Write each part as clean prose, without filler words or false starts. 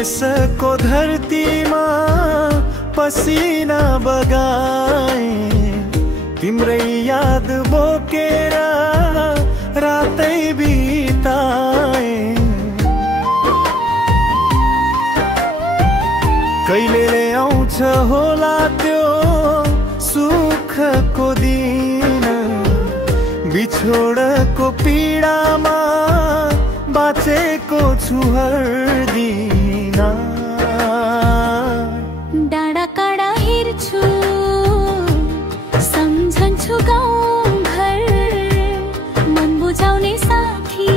विदेशको धरतीमा पसिना बगाए तिम्रै याद बोकेर रातै बिताए कहिले आउँछ होला त्यो सुखको दिन बिछोडको पीडामा बाँचेको छु हर दिन डाँडा काँडा हेर्छु सम्झन्छु गाउँ घर मन बुझाउने साथी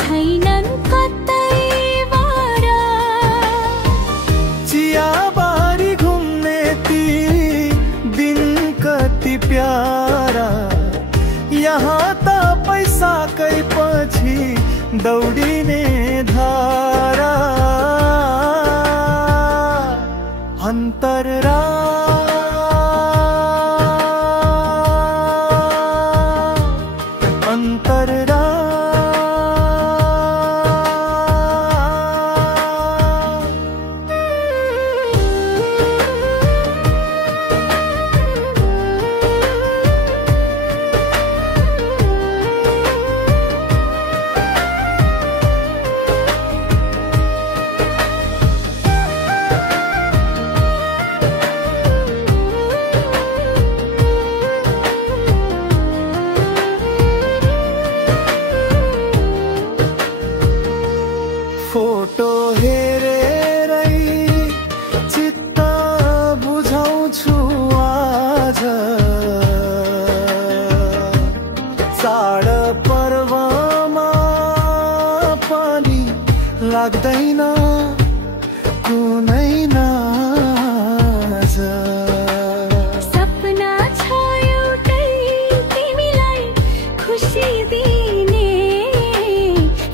छैनन् कतैबाट चियाबारी घुम्ने ती दिन कति प्यारा यहाँ त पैसाकै पछि दौडिने धारा अन्तररा फोटो हेरेरै चित्त बुझाउँछु आज चाड पर्वमा पनि लाग्दैन कुनै नाज सपना छ एउटै तिमीलाई खुसी दिने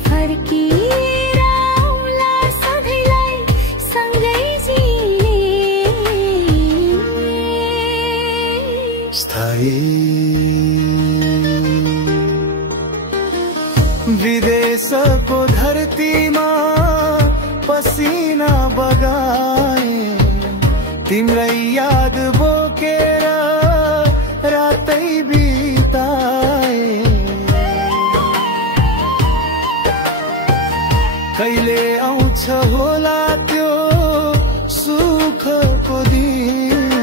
फर्की विदेशको धरतीमा पसिना बगाए तिम्रै याद बोकेर रातै बिताए कहिले आउँछ होला त्यो सुखको दिन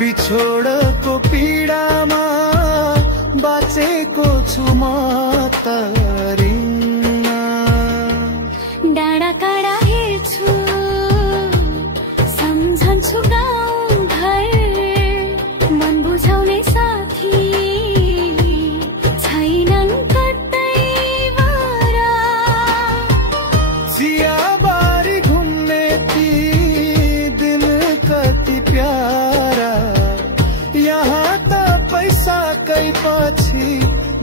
बिछोडको पीडामा बाँचेको छु म तरिन्न डाँडा काँडा हेर्छु सम्झन्छु गाउँ घर मन बुझाउने साथी छैनन् कतैबाट चियाबारी घुम्ने ती दिन कति प्यारा यहाँ त पैसाकै पछि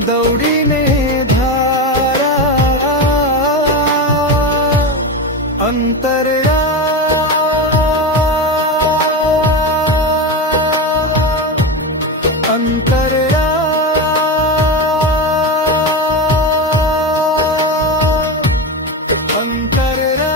दौडिने धारा अन्तररा अन्तररा अन्तररा